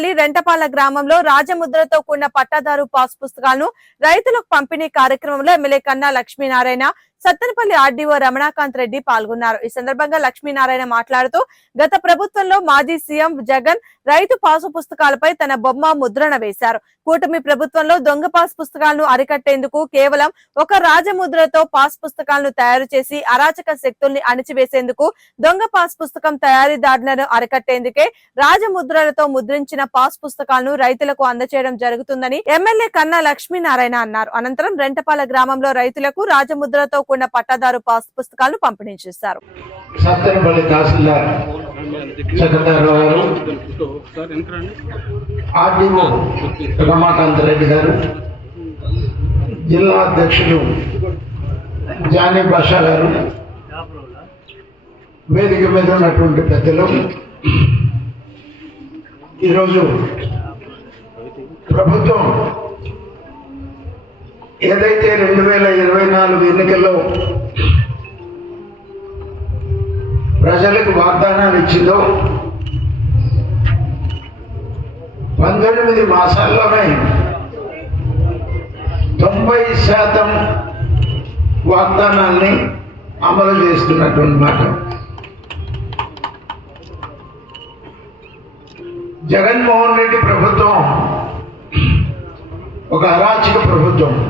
సత్తెనపల్లి రెంటపాల గ్రామంలో రాజముద్రతో కూడిన పట్టాదారు పాస్ పుస్తకాలను రైతులకు పంపిణీ కార్యక్రమంలో ఎమ్మెల్యే కన్నా లక్ష్మీనారాయణ సత్తెనపల్లి ఆర్డీఓ రమణాకాంత్ రెడ్డి పాల్గొన్నారు. ఈ సందర్భంగా లక్ష్మీనారాయణ మాట్లాడుతూ గత ప్రభుత్వంలో మాజీ సీఎం జగన్ రైతు పాసు పుస్తకాలపై తన బొమ్మ ముద్రణ వేశారు. కూటమి ప్రభుత్వంలో దొంగ పాస్ పుస్తకాలను అరికట్టేందుకు కేవలం ఒక రాజముద్రతో పాస్ పుస్తకాలను తయారు చేసి అరాచక శక్తుల్ని అణిచివేసేందుకు దొంగ పాస్ పుస్తకం తయారీదారులను అరికట్టేందుకే రాజముద్రలతో ముద్రించిన పాస్ పుస్తకాలను రైతులకు అందచేయడం జరుగుతుందని ఎమ్మెల్యే కన్నా లక్ష్మీనారాయణ అన్నారు. అనంతరం రెంటపాల గ్రామంలో రైతులకు రాజముద్రతో అందుకున్న పట్టాదారు పాస్ పుస్తకాలను పంపిణీ చేశారు. రమాకాంత్ రెడ్డి గారు జిల్లా అధ్యక్షులు జానీ బాషా గారు వేదిక మీద ఉన్నటువంటి పెద్దలు. ఈరోజు ప్రభుత్వం ఏదైతే రెండు వేల ఇరవై నాలుగు ఎన్నికల్లో ప్రజలకు వాగ్దానాలు ఇచ్చిందో పంతొమ్మిది మాసాల్లోనే తొంభై శాతం వాగ్దానాల్ని అమలు చేస్తున్నటువంటి మాట. జగన్మోహన్ రెడ్డి ప్రభుత్వం ఒక అరాచక ప్రభుత్వం.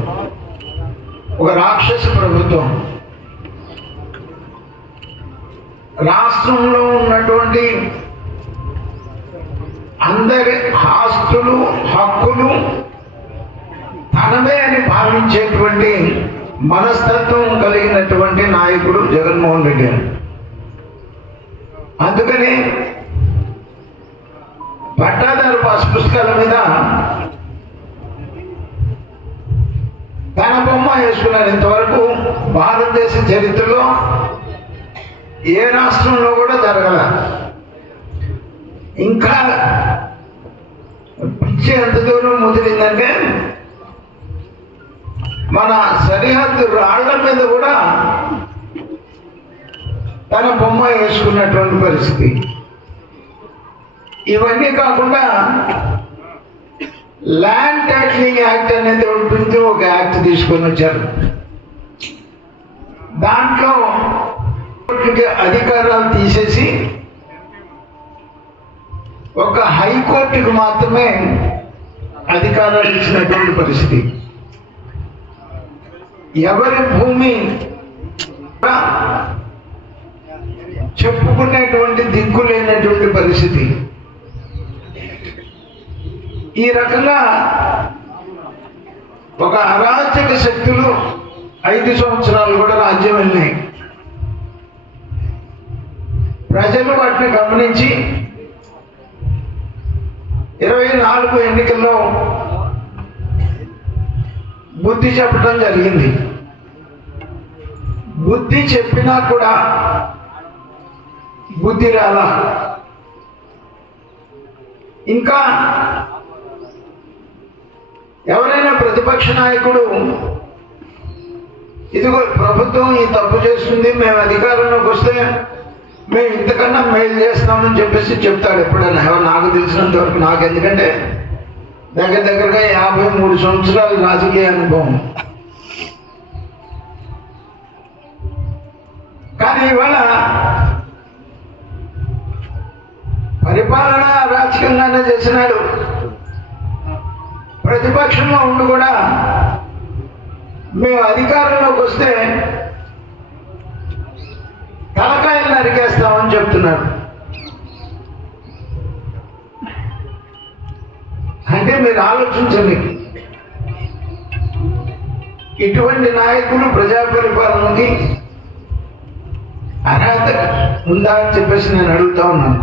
ఒక రాక్షస ప్రభుత్వం. రాష్ట్రంలో ఉన్నటువంటి అందరి ఆస్తులు హక్కులు తనమే అని భావించేటువంటి మనస్తత్వం కలిగినటువంటి నాయకుడు జగన్మోహన్ రెడ్డి గారు. అందుకని పట్టాదారు పాస్ పుస్తకాల మీద తన బొమ్మ వేసుకున్నారు ఇంతవరకు భారతదేశ చరిత్రలో ఏ రాష్ట్రంలో కూడా జరగల. ఇంకా పిచ్చి ఎంత దూరం ముదిరిందంటే మన సరిహద్దు రాళ్ళ మీద కూడా తన బొమ్మ వేసుకున్నటువంటి పరిస్థితి. ఇవన్నీ కాకుండా ల్యాండ్ టైటిలింగ్ యాక్ట్ అనేది ఉంటుంది ఒక యాక్ట్ తీసుకొని వచ్చారు. దాంట్లో అధికారాలు తీసేసి ఒక హైకోర్టుకు మాత్రమే అధికారాలు ఇచ్చినటువంటి పరిస్థితి. ఎవరి భూమి చెప్పుకునేటువంటి దిక్కు లేనటువంటి పరిస్థితి. ఈ రకంగా ఒక అరాచక శక్తులు ఐదు సంవత్సరాలు కూడా రాజ్యం వెళ్ళాయి ప్రజలు వాటిని గమనించి ఇరవై నాలుగు ఎన్నికల్లో బుద్ధి చెప్పడం జరిగింది. బుద్ధి చెప్పినా కూడా బుద్ధి రాలా. ఇంకా ఎవరైనా ప్రతిపక్ష నాయకుడు ఇదిగో ప్రభుత్వం ఈ తప్పు చేస్తుంది మేము అధికారంలోకి వస్తే మేము ఇంతకన్నా మేలు చేస్తామని చెప్పేసి చెప్తాడు ఎప్పుడైనా. ఎవరు నాకు తెలిసినంత వరకు నాకు ఎందుకంటే దగ్గర దగ్గరగా యాభై మూడు సంవత్సరాల రాజకీయ అనుభవం. కానీ ఇవాళ పరిపాలన రాజకీయంగానే చేసినాడు ప్రతిపక్షంలో ఉండి కూడా మేము అధికారంలోకి వస్తే తలకాయలు నరికేస్తామని చెప్తున్నారు. అంటే మీరు ఆలోచించండి. ఇటువంటి నాయకులు ప్రజా పరిపాలనకి అర్హత ఉందా అని చెప్పేసి నేను అడుగుతా ఉన్నాను.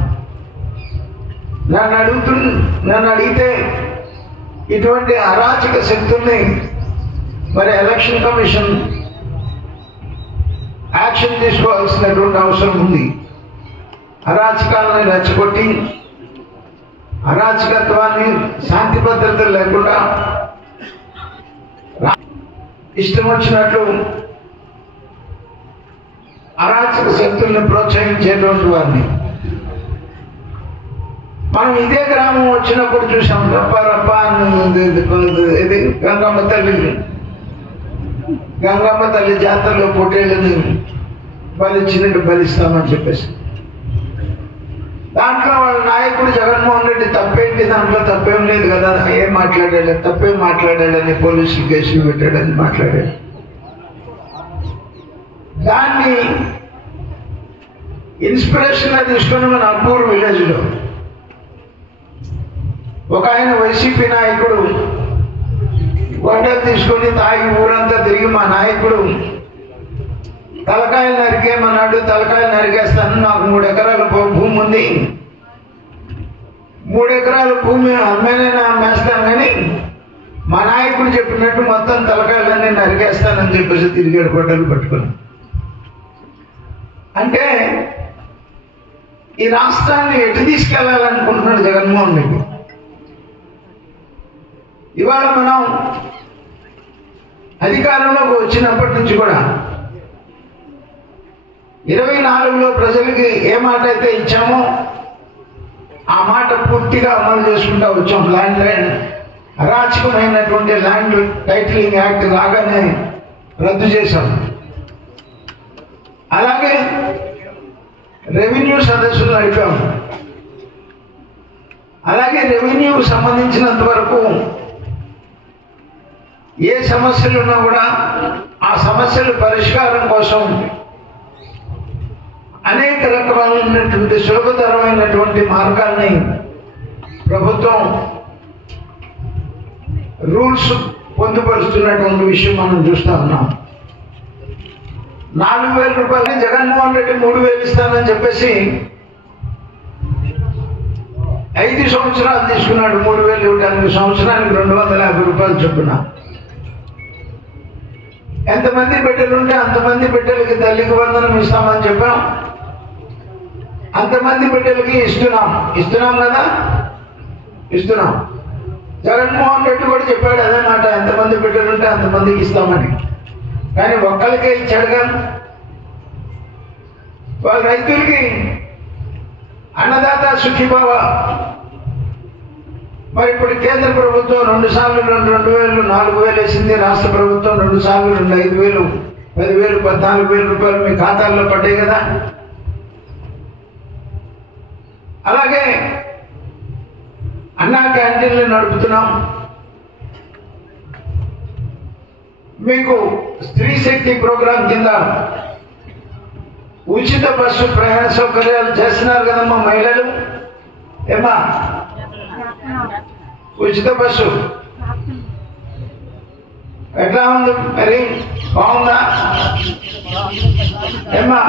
నన్ను అడుగుతు నన్ను అడిగితే ఇటువంటి అరాచక శక్తుల్ని మరి ఎలక్షన్ కమిషన్ యాక్షన్ తీసుకోవాల్సినటువంటి అవసరం ఉంది. అరాచకాలని రెచ్చగొట్టి అరాచకత్వాన్ని శాంతి భద్రతలు లేకుండా ఇష్టం వచ్చినట్లు అరాచక శక్తుల్ని ప్రోత్సహించేటువంటి వారిని మనం ఇదే గ్రామం వచ్చినప్పుడు చూసాం రప్ప రప్ప ఇది- గంగమ్మ తల్లి. గంగమ్మ తల్లి జాతరలో పొట్టేళ్ళని బలిచ్చినట్టు బలిస్తామని చెప్పేసి. దాంట్లో వాళ్ళ నాయకుడు జగన్మోహన్ రెడ్డి తప్పేంటి? దాంట్లో తప్పేం లేదు కదా ఏం మాట్లాడాడు తప్పేం మాట్లాడాడని పోలీసులు కేసులు పెట్టాడని మాట్లాడాడు. దాన్ని ఇన్స్పిరేషన్గా తీసుకుని మన అబ్బూరు విలేజ్లో ఒక ఆయన వైసీపీ నాయకుడు గొడ్డలు తీసుకొని తాగి ఊరంతా తిరిగి మా నాయకుడు తలకాయలు నరికేమన్నాడు తలకాయలు నరికేస్తాను. నాకు మూడు ఎకరాల భూమి ఉంది. మూడు ఎకరాల భూమి అమ్మేనైనా అమ్మేస్తాను కానీ మా నాయకుడు చెప్పినట్టు మొత్తం తలకాయలన్నీ నరికేస్తానని చెప్పేసి తిరిగాడు గొడ్డలు పట్టుకొని అంటే ఈ రాష్ట్రాన్ని ఎటు తీసుకెళ్ళాలనుకుంటున్నాడు జగన్మోహన్ రెడ్డి? ఇవాళ మనం అధికారంలోకి వచ్చినప్పటి నుంచి కూడా ఇరవై నాలుగులో ప్రజలకి ఏ మాట అయితే ఇచ్చామో ఆ మాట పూర్తిగా అమలు చేసుకుంటా వచ్చాం. ల్యాండ్ ల్యాండ్ అరాచకమైనటువంటి ల్యాండ్ టైటిలింగ్ యాక్ట్ రాగానే రద్దు చేశాం. అలాగే రెవెన్యూ సదస్సులు నడిపాము అలాగే రెవెన్యూ సంబంధించినంత వరకు ఏ సమస్యలు ఉన్నా కూడా ఆ సమస్యల పరిష్కారం కోసం అనేక రకాలైనటువంటి సులభతరమైనటువంటి మార్గాల్ని ప్రభుత్వం రూల్స్ పొందుపరుస్తున్నటువంటి విషయం మనం చూస్తా ఉన్నాం. నాలుగు వేల రూపాయలు జగన్మోహన్ రెడ్డి మూడు వేలు ఇస్తానని చెప్పేసి ఐదు సంవత్సరాలు తీసుకున్నాడు మూడు వేలు ఇవ్వడానికి. సంవత్సరానికి రెండు వందల యాభై రూపాయలు చొప్పున. ఎంతమంది బిడ్డలుంటే అంతమంది బిడ్డలకి తల్లికి వందనం ఇస్తామని చెప్పాం. అంతమంది బిడ్డలకి ఇస్తున్నాం. ఇస్తున్నాం కదా? ఇస్తున్నాం. జగన్మోహన్ రెడ్డి కూడా చెప్పాడు అదే మాట ఎంతమంది బిడ్డలు ఉంటే అంతమందికి ఇస్తామని. కానీ ఒక్కరికే ఇచ్చాడుగా వాళ్ళ రైతులకి అన్నదాత సుఖీభావ మరి ఇప్పుడు కేంద్ర ప్రభుత్వం రెండు సార్లు రెండు రెండు వేలు నాలుగు వేలు వేసింది. రాష్ట్ర ప్రభుత్వం రెండు సార్లు రెండు ఐదు వేలు పదివేలు పద్నాలుగు వేల రూపాయలు మీ ఖాతాల్లో పడ్డాయి కదా? అలాగే అన్నా క్యాంటీన్లు నడుపుతున్నాం. మీకు స్త్రీ శక్తి ప్రోగ్రాం కింద ఉచిత బస్సు ప్రయాణ సౌకర్యాలు చేస్తున్నారు కదమ్మా మహిళలు. ఏమా ఉచిత బస్సు. ఎట్లా ఉంది మరి? బాగుందా? ఏమ్మా?